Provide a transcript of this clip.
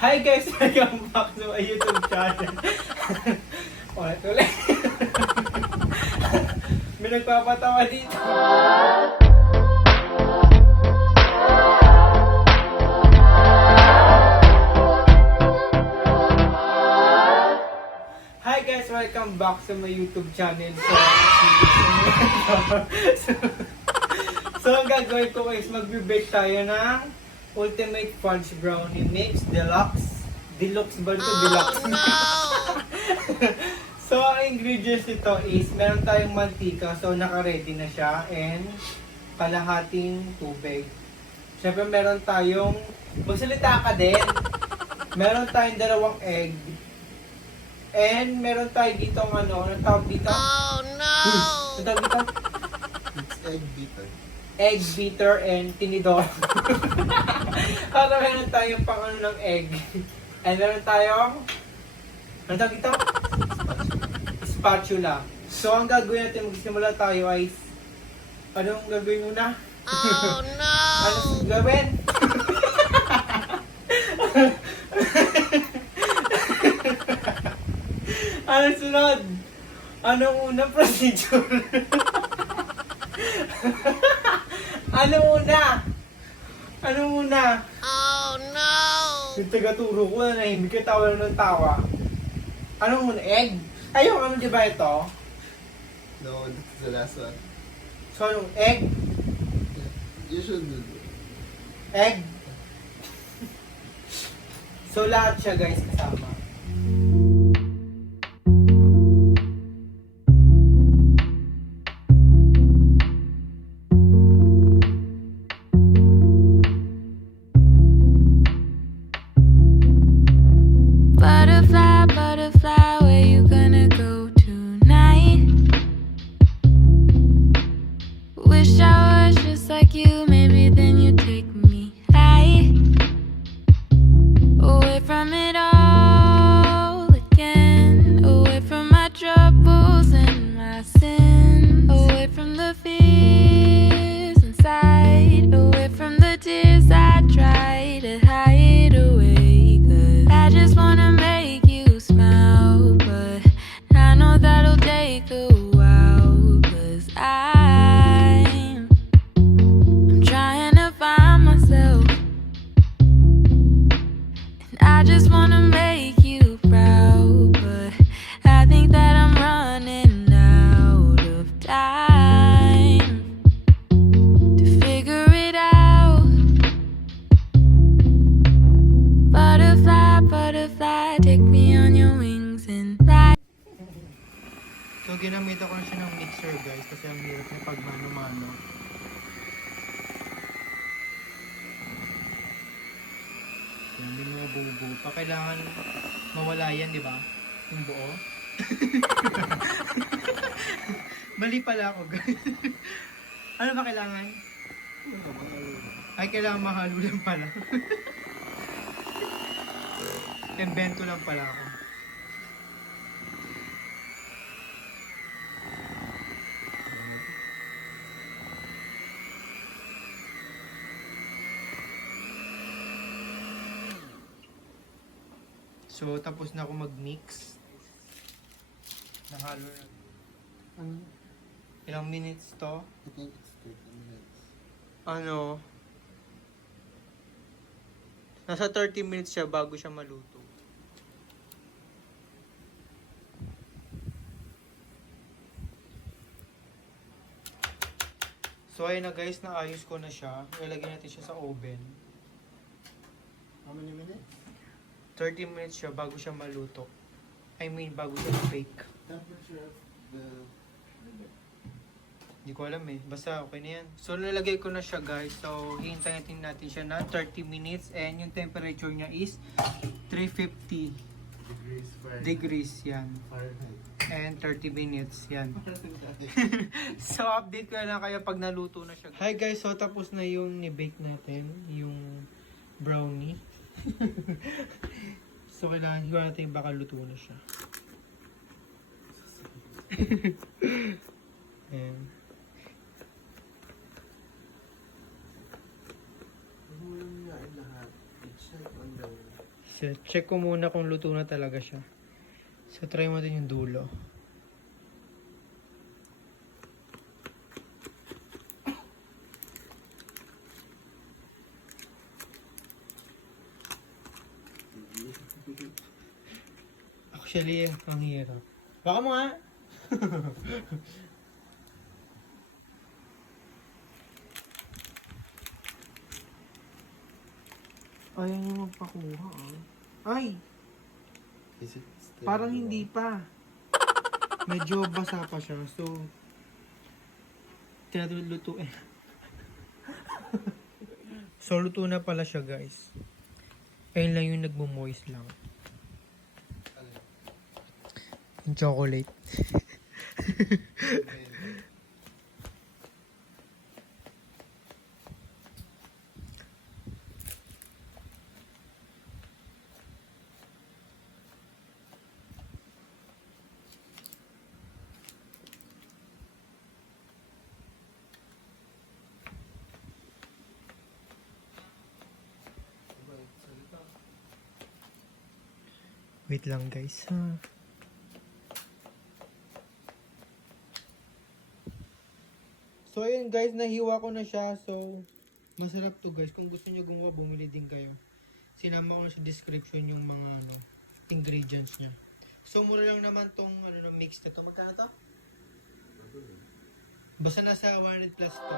Hi guys! Welcome back to my YouTube channel. Ulit. May nagpapatawa dito. Hi guys! Welcome back to my YouTube channel. So ang gagawin ko is magbe-bake tayo ng Ultimate Fudge Brownie Mix Deluxe. Deluxe ba ito? Deluxe. No! So, ang ingredients nito is, meron tayong mantika, so naka-ready na siya, and kalahating tubig. Siyempre, meron tayong, magsalita ka din, meron tayong 2 egg, and meron tayo dito ano tawag dito? Oh no! Ano tawag dito? It's egg beater. Egg beater and tinidor. Para meron tayong pang ano ng egg. And meron tayong, ano tawag dito? Spatula. So, ang gagawin natin, magsimula tayo ay, anong gagawin muna? Oh no! Anong gagawin? Anong sunod? Anong unang procedure? Anong una? Anong una? Oh no! Yung taga-turo ko na nahimik yung tawa ng tawa. Anong una? Egg? Ayaw ano di ba ito? No, this is the last one. So anong egg? You should do it. Egg? So lahat siya guys kasama. Butterfly, butterfly, where you gonna go tonight? Wish I was just like you, maybe then you take me high. Away from it all again, away from my troubles and my sins, away from the fears inside, away from the tears I try to hide away. 'Cause I just wanna make you smile, but I know that'll take a while. 'Cause I'm trying to find myself, and I just wanna make you proud, but I think that I'm running out of time to figure it out. Butterfly, butterfly, take me on your wings and fly. So ginamit ako na siya ng mixer guys kasi ang hirap niya pag mano-mano. Yan, hindi mo buo-buo pa. Kailangan mawala yan, di ba? Yung buo. Mali pala ako guys. Ano ba kailangan? Ay, kailangan mahalo lang pala. Invento lang pala ako. So, tapos na ako mag-mix. Nahalo na. Ilang minutes to? I think it's 30 minutes. Ano? Nasa 30 minutes siya bago siya maluto. So, ayun na guys, naayos ko na siya. Ilalagay natin siya sa oven. How many minutes? 30 minutes siya bago siya maluto. I mean, bago siya ma-bake. Temperature of the... Hindi ko alam eh. Basta okay na yan. So, nalagay ko na siya guys. So, hihintayin natin siya na 30 minutes. And yung temperature niya is 350 Degrees Fahrenheit. degrees. Yan. Fahrenheit. And 30 minutes. Yan. So, update ko na lang kayo pag naluto na siya. Hi guys. So, tapos na yung ni-bake natin. Yung brownie. So, kailangan hiwa natin yung baka luto na siya. Ayan. So, check ko muna kung luto na talaga siya. So, try mo din yung dulo. Actually, ang hirap. Baka mo nga. Ayaw niyo magpakuha ah. Ay! Is it still Parang raw? hindi pa. Medyo basa pa siya. So, tinatawag luto eh. So, luto na pala siya guys. Ayun lang yung nagmo-moist lang. Yung chocolate. Wait lang guys ha. So ayun guys, nahiwa ko na siya. So masarap to guys. Kung gusto niyo gumawa, bumili din kayo. Sinama ko na sa description yung mga ingredients niya. So mura lang naman tong mix na to. Magkano to? Basta nasa 100 plus to.